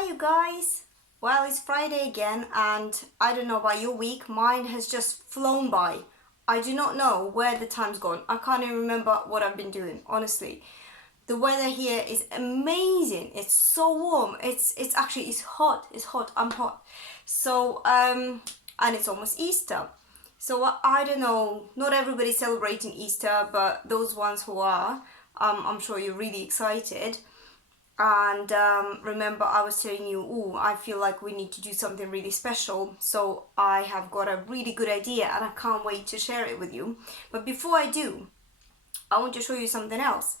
Hi, you guys. Well, it's Friday again, and I don't know about your week. Mine has just flown by. I do not know where the time's gone. I can't even remember what I've been doing, honestly. The weather here is amazing. It's so warm. It's hot. It's hot. I'm hot. And it's almost Easter. So I don't know. Not everybody's celebrating Easter, but those ones who are, I'm sure you're really excited. And remember, I was telling you, oh, I feel like we need to do something really special. So I have got a really good idea and I can't wait to share it with you. But before I do, I want to show you something else.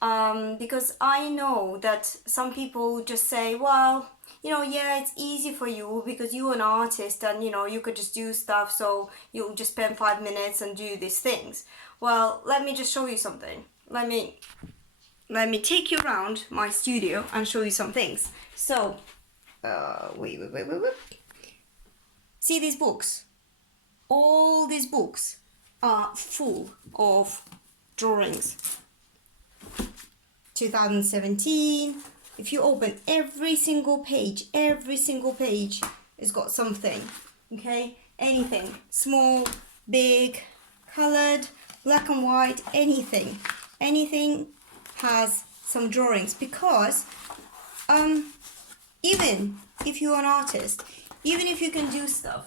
Because I know that some people just say, well, yeah, it's easy for you because you're an artist and, you could just do stuff. So you'll just spend 5 minutes and do these things. Well, let me just show you something. Let me take you around my studio and show you some things. So, wait. See these books? All these books are full of drawings. 2017. If you open every single page has got something. Okay? Anything. Small, big, colored, black and white, anything. Anything has some drawings, because even if you're an artist, even if you can do stuff,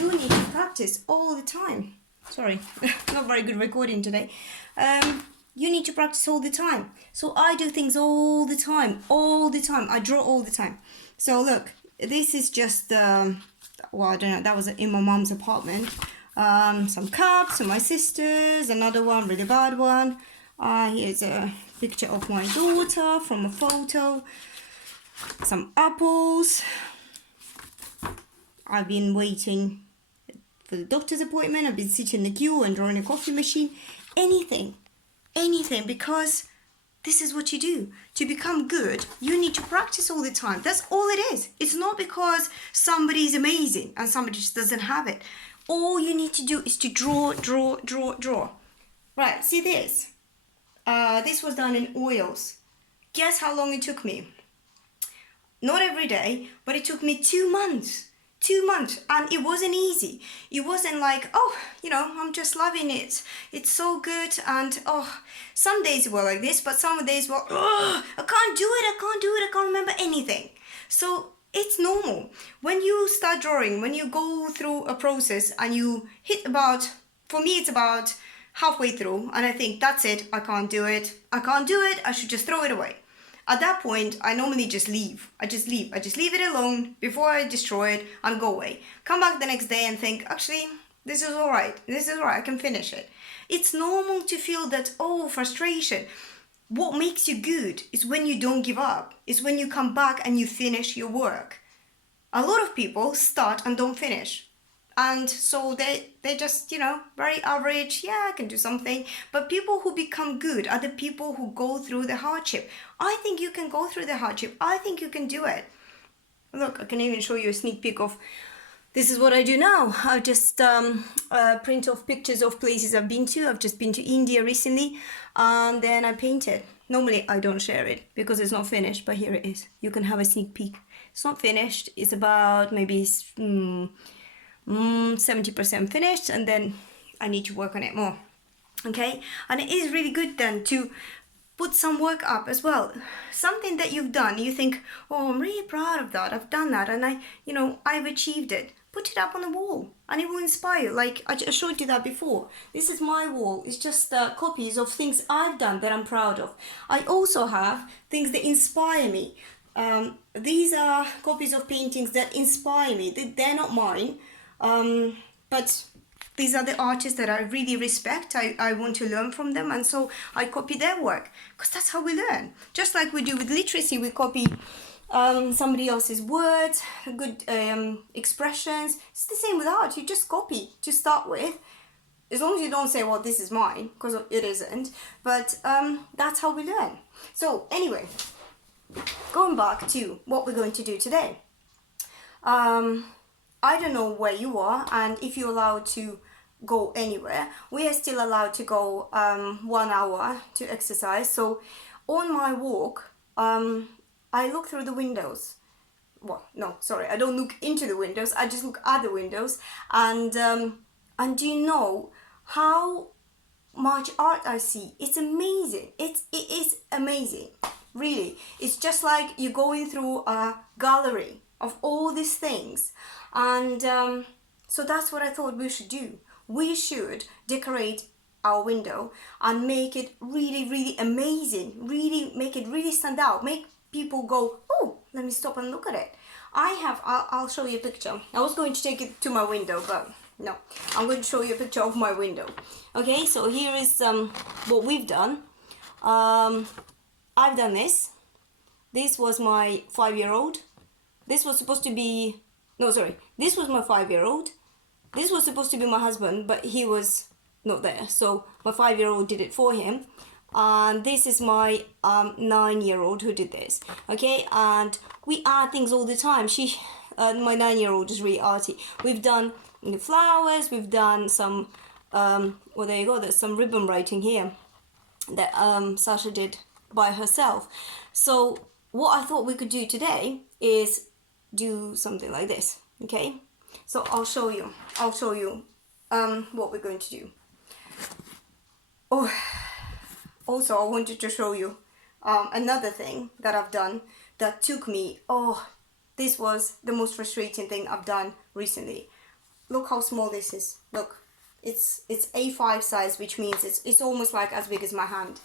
you need to practice all the time. Sorry, not very good recording today. You need to practice all the time. So I do things all the time. I draw all the time. So look, this is just well, I don't know, that was in my mom's apartment. Some cups of my sister's, another one, really bad one. Here's a picture of my daughter from a photo. Some apples. I've been waiting for the doctor's appointment. I've been sitting in the queue and drawing a coffee machine. Anything, because this is what you do. To become good, you need to practice all the time. That's all it is. It's not because somebody is amazing and somebody just doesn't have it. All you need to do is to draw. Right, see this? This was done in oils. Guess how long it took me? Not every day, but it took me 2 months. 2 months, and it wasn't easy. It wasn't like, oh, I'm just loving it. It's so good, and some days were like this, but some days were, I can't do it, I can't remember anything. So it's normal. When you start drawing, when you go through a process and you hit for me it's about halfway through, and I think that's it, I can't do it, I should just throw it away. At that point, I normally just leave. I just leave it alone before I destroy it and go away. Come back the next day and think, actually, this is all right, I can finish it. It's normal to feel that, frustration. What makes you good is when you don't give up. It's when you come back and you finish your work. A lot of people start and don't finish. And so they just, very average, yeah, I can do something. But people who become good are the people who go through the hardship. I think you can go through the hardship. I think you can do it. Look, I can even show you a sneak peek of, this is what I do now. I just print off pictures of places I've been to. I've just been to India recently, and then I paint it. Normally I don't share it because it's not finished, but here it is. You can have a sneak peek. It's not finished. It's about maybe 70% finished, and then I need to work on it more. Okay, and it is really good then to put some work up as well. Something that you've done, you think, I'm really proud of that, I've done that, and I've achieved it. Put it up on the wall and it will inspire you. Like I showed you that before. This is my wall. It's just copies of things I've done that I'm proud of. I also have things that inspire me. These are copies of paintings that inspire me. They're not mine. But these are the artists that I really respect. I want to learn from them, and so I copy their work, because that's how we learn. Just like we do with literacy, we copy somebody else's words, good expressions. It's the same with art. You just copy to start with, as long as you don't say, well, this is mine, because it isn't. But that's how we learn. So anyway, going back to what we're going to do today. I don't know where you are and if you're allowed to go anywhere. We are still allowed to go 1 hour to exercise. So on my walk, I look through the windows well, no, sorry, I don't look into the windows, I just look at the windows. And do you know how much art I see? It's amazing. It is amazing, really. It's just like you're going through a gallery of all these things. And so that's what I thought we should do. We should decorate our window and make it really, really amazing, really make it really stand out, make people go, oh, let me stop and look at it. I'll show you a picture. I was going to take it to my window, but no, I'm going to show you a picture of my window. Okay, so here is what we've done. I've done this. This was my 5-year-old. This was supposed to be, no, sorry, this was my 5-year-old. This was supposed to be my husband, but he was not there, so my 5-year-old did it for him. And this is my 9-year-old who did this. Okay, and we add things all the time. My 9-year-old is really arty. We've done the flowers, we've done some well, there you go, there's some ribbon writing here that Sasha did by herself. So what I thought we could do today is do something like this. Okay, so I'll show you what we're going to do. Oh, also I wanted to show you another thing that I've done that took me, this was the most frustrating thing I've done recently. Look how small this is. Look, it's A5 size, which means it's almost like as big as my hand.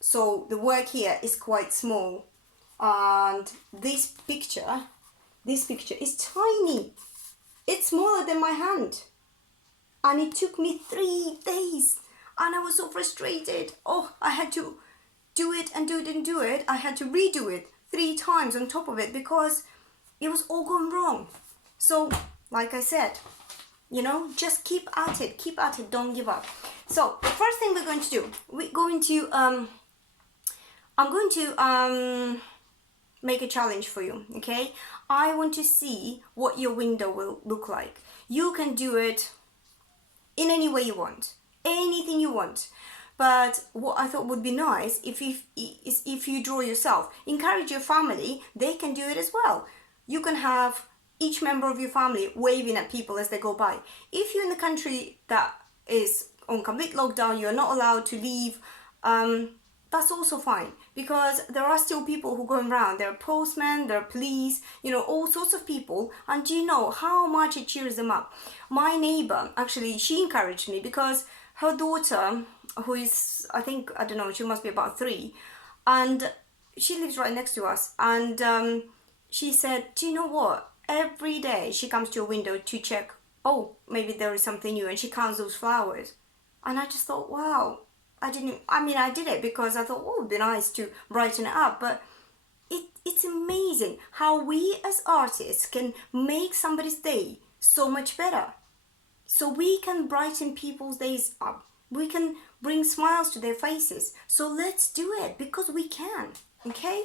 So the work here is quite small, and this picture is tiny. It's smaller than my hand, and it took me 3 days, and I was so frustrated. I had to do it and do it and do it. I had to redo it 3 times on top of it because it was all going wrong. So like I said, you know, just keep at it, don't give up. So the first thing we're going to do, I'm going to make a challenge for you. Okay, I want to see what your window will look like. You can do it in any way you want, anything you want. But what I thought would be nice if you draw yourself. Encourage your family, they can do it as well. You can have each member of your family waving at people as they go by. If you're in a country that is on complete lockdown, you're not allowed to leave, that's also fine, because there are still people who go around. There are postmen, there are police, you know, all sorts of people. And do you know how much it cheers them up? My neighbor, actually, she encouraged me because her daughter, who is, I don't know, she must be about 3, and she lives right next to us. And she said, do you know what? Every day she comes to a window to check, maybe there is something new, and she counts those flowers. And I just thought, wow, I did it because I thought, it'd be nice to brighten it up. But it's amazing how we as artists can make somebody's day so much better. So we can brighten people's days up. We can bring smiles to their faces. So let's do it, because we can, okay?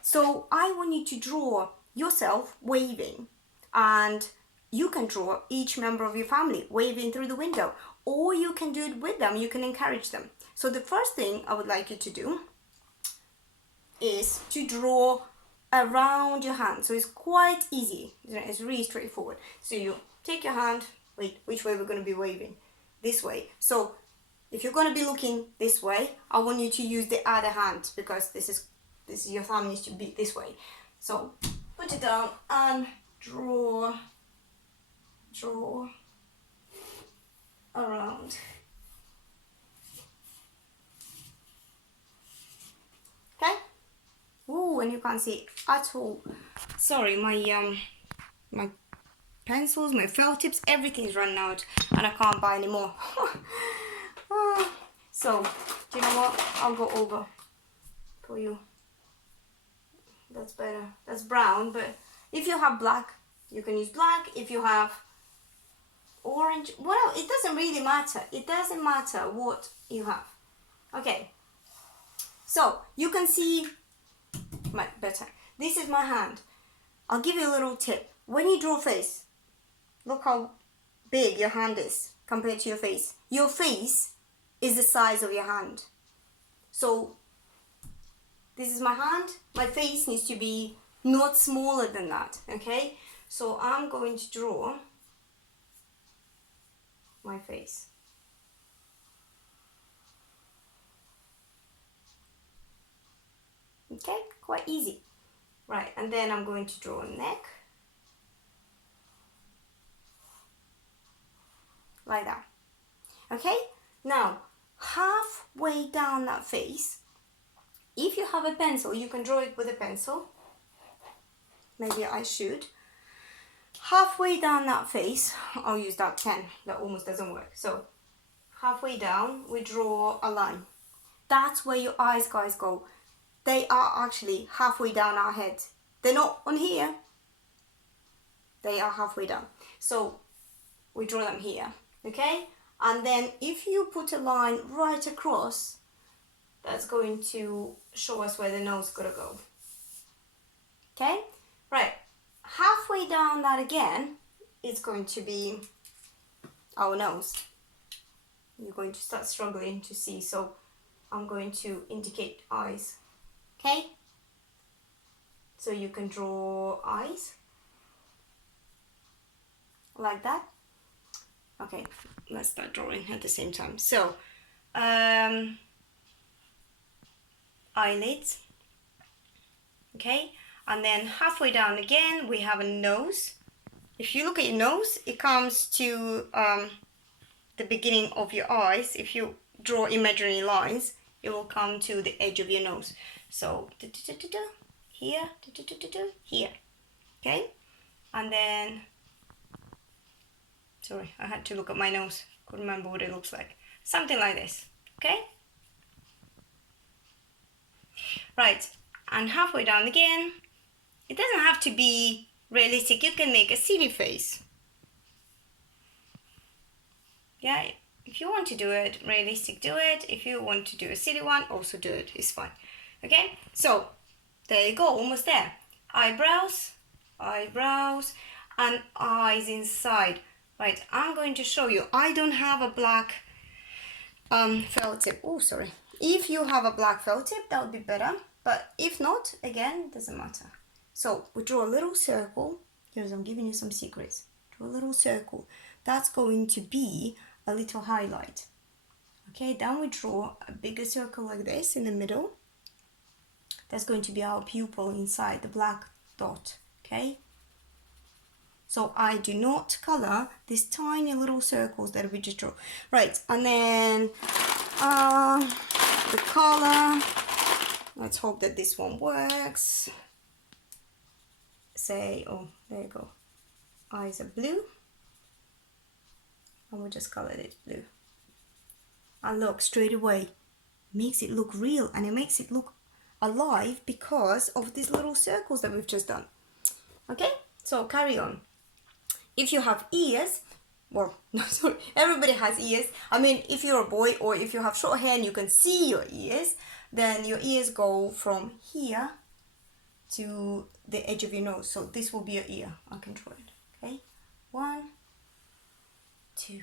So I want you to draw yourself waving, and you can draw each member of your family waving through the window, or you can do it with them. You can encourage them. So the first thing I would like you to do is to draw around your hand. So it's quite easy. It's really straightforward. So you take your hand. Wait, which way we're going to be waving? This way. So if you're going to be looking this way, I want you to use the other hand, because this is your thumb needs to be this way. So put it down and draw around. Okay? Ooh, and you can't see at all. Sorry, my pencils, my felt tips, everything's running out, and I can't buy any more. So, do you know what? I'll go over for you. That's better. That's brown, but if you have black, you can use black. If you have orange, well, it doesn't really matter. It doesn't matter what you have. Okay. So, you can see better. This is my hand. I'll give you a little tip. When you draw a face, look how big your hand is compared to your face. Your face is the size of your hand. So this is my hand. My face needs to be not smaller than that, okay? So I'm going to draw my face. Okay, quite easy. Right, and then I'm going to draw a neck. Like that. Okay, now halfway down that face, if you have a pencil, you can draw it with a pencil. Maybe I should. Halfway down that face, I'll use that pen, that almost doesn't work. So halfway down, we draw a line. That's where your eyes, guys, go. They are actually halfway down our head. They're not on here. They are halfway down. So we draw them here, okay? And then if you put a line right across, that's going to show us where the nose is gonna go. Okay? Right. Halfway down that again, it's going to be our nose. You're going to start struggling to see, so I'm going to indicate eyes. Okay? So you can draw eyes like that. Okay, let's start drawing at the same time. So, eyelids. Okay, and then halfway down again, we have a nose. If you look at your nose, it comes to the beginning of your eyes. If you draw imaginary lines, it will come to the edge of your nose. So, here, here. Okay, and then, sorry, I had to look at my nose. Couldn't remember what it looks like. Something like this, okay? Right, and halfway down again, it doesn't have to be realistic. You can make a silly face. Yeah, if you want to do it realistic, do it. If you want to do a silly one, also do it. It's fine. Okay, so there you go, almost there. Eyebrows, eyebrows, and eyes inside. Right, I'm going to show you. I don't have a black felt tip. Oh, sorry. If you have a black felt tip, that would be better. But if not, again, it doesn't matter. So we draw a little circle. Here's, I'm giving you some secrets. Draw a little circle. That's going to be a little highlight. Okay, then we draw a bigger circle like this in the middle. That's going to be our pupil inside, the black dot. Okay. So I do not color these tiny little circles that we just draw. Right, and then the color. Let's hope that this one works. Say, oh, there you go. Eyes are blue. And we'll just color it blue. And look, straight away, makes it look real and it makes it look alive because of these little circles that we've just done. Okay, so carry on. If you have ears, well, no, sorry, everybody has ears. I mean, if you're a boy or if you have short hair and you can see your ears, then your ears go from here to the edge of your nose. So this will be your ear. I can draw it. Okay, 1, 2.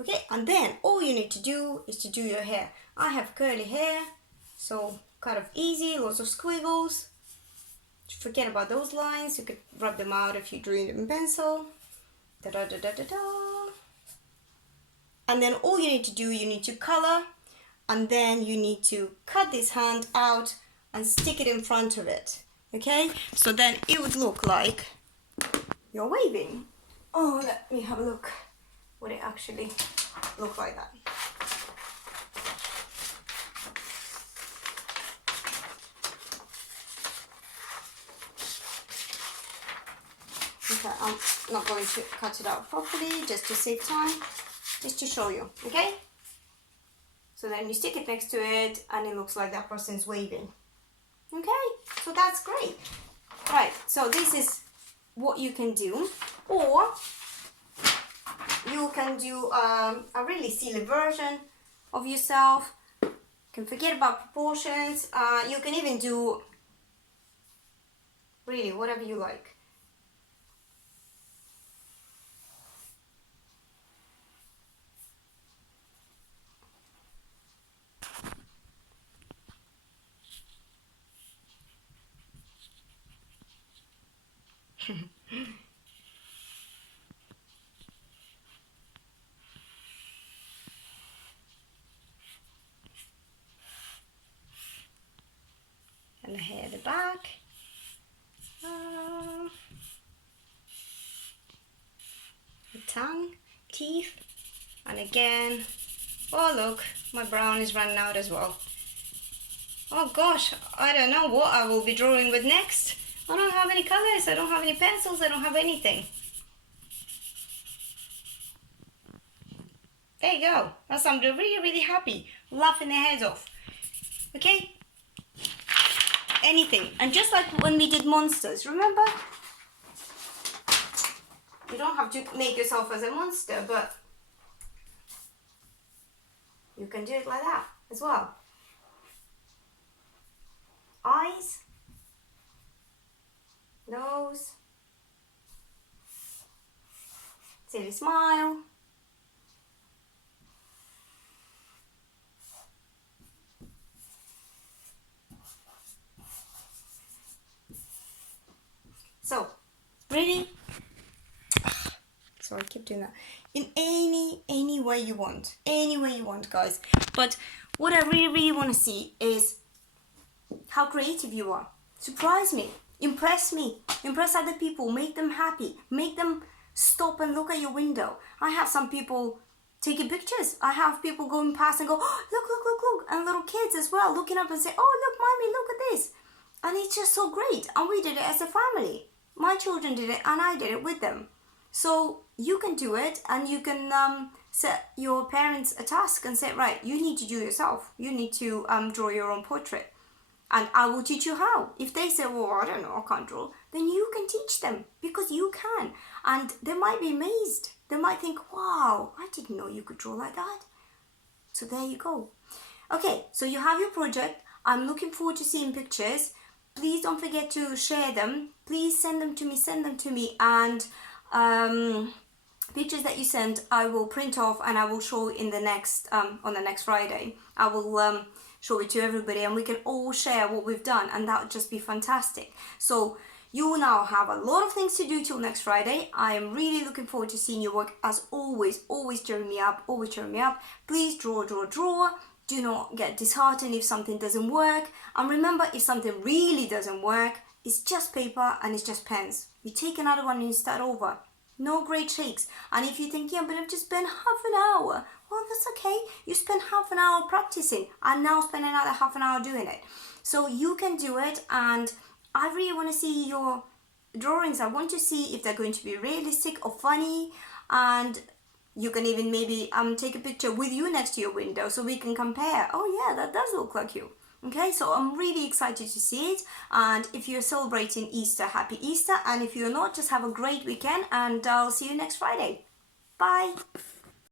Okay, and then all you need to do is to do your hair. I have curly hair, so kind of easy, lots of squiggles. Forget about those lines, you could rub them out if you drew them in pencil. Da da da da da da. And then all you need to do, you need to color, and then you need to cut this hand out and stick it in front of it. Okay, so then it would look like you're waving. Oh, let me have a look what it actually look like that. Okay, I'm not going to cut it out properly just to save time, just to show you, okay? So then you stick it next to it and it looks like that person's waving. Okay, so that's great. Right, so this is what you can do, or you can do a really silly version of yourself. You can forget about proportions. You can even do really whatever you like. And here at the back. The tongue, teeth, and again, oh look, my brown is running out as well. Oh gosh, I don't know what I will be drawing with next. I don't have any colors, I don't have any pencils, I don't have anything. There you go. That's I'm really happy, laughing their heads off. Okay? Anything. And just like when we did monsters, remember? You don't have to make yourself as a monster, but you can do it like that as well. Eyes, nose, silly smile. So, ready? So I keep doing that. In any way you want. Any way you want, guys. But what I really want to see is how creative you are. Surprise me. Impress me. Impress other people. Make them happy. Make them stop and look at your window. I have some people taking pictures. I have people going past and go, oh, look. And little kids as well looking up and say, oh, look, mommy, look at this. And it's just so great. And we did it as a family. My children did it and I did it with them. So you can do it, and you can set your parents a task and say, right, you need to do yourself. You need to draw your own portrait. And I will teach you how. If they say, well, I don't know, I can't draw, then you can teach them, because you can. And they might be amazed. They might think, wow, I didn't know you could draw like that. So there you go. Okay, so you have your project. I'm looking forward to seeing pictures. Please don't forget to share them. Please send them to me. And pictures that you send, I will print off and I will show in the next on the next Friday. I will show it to everybody, and we can all share what we've done, and that would just be fantastic. So you now have a lot of things to do till next Friday. I am really looking forward to seeing your work. As always cheering me up. Please draw. Do not get disheartened if something doesn't work. And remember, if something really doesn't work, it's just paper and it's just pens. You take another one and you start over. No great shakes. And if you think, yeah, but I've just spent half an hour, well, that's okay. You spend half an hour practicing and now spend another half an hour doing it. So you can do it, and I really want to see your drawings. I want to see if they're going to be realistic or funny, and you can even maybe take a picture with you next to your window so we can compare. Oh yeah, that does look like you. Okay, so I'm really excited to see it. And if you're celebrating Easter, happy Easter. And if you're not, just have a great weekend, and I'll see you next Friday. Bye.